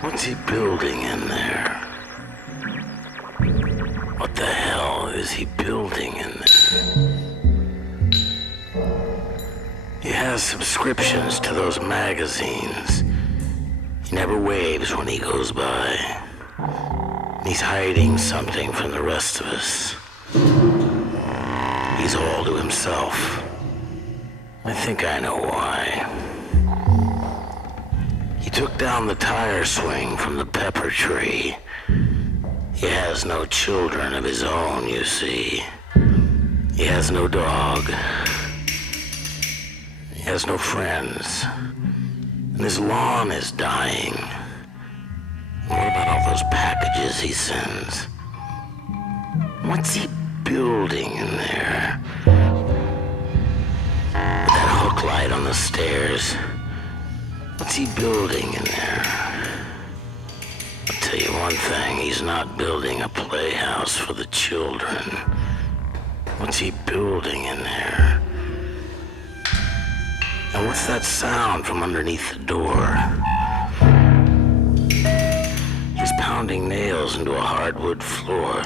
What's he building in there? What the hell is he building in there? He has subscriptions to those magazines. He never waves when he goes by. He's hiding something from the rest of us. He's all to himself. I think I know why. He took down the tire swing from the pepper tree. He has no children of his own, you see. He has no dog. He has no friends. And his lawn is dying. What about all those packages he sends? What's he building in there? With that hook light on the stairs. What's he building in there? I'll tell you one thing, he's not building a playhouse for the children. What's he building in there? And what's that sound from underneath the door? He's pounding nails into a hardwood floor.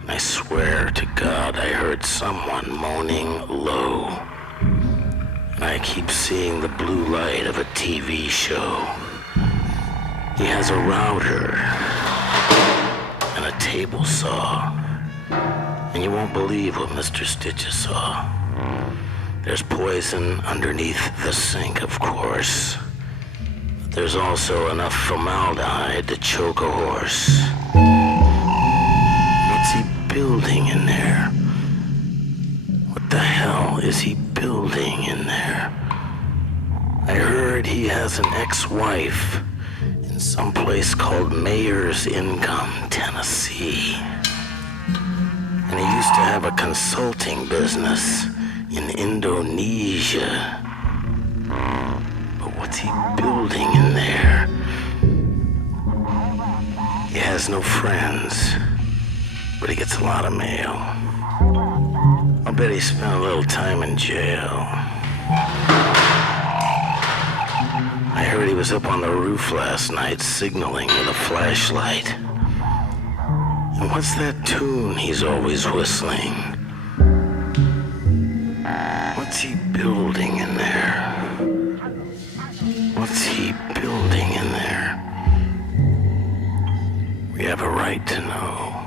And I swear to God I heard someone moaning low. And I keep seeing the blue light of a TV show. He has a router and a table saw. And you won't believe what Mr. Stitches saw. There's poison underneath the sink, of course. But there's also enough formaldehyde to choke a horse. What's he building in there? What the hell is he building in there? I heard he has an ex-wife in some place called Mayor's Income, Tennessee. And he used to have a consulting business in Indonesia. But what's he building in there? He has no friends, but he gets a lot of mail. I'll bet he spent a little time in jail. I heard he was up on the roof last night signaling with a flashlight. And what's that tune he's always whistling? What's he building in there? What's he building in there? We have a right to know.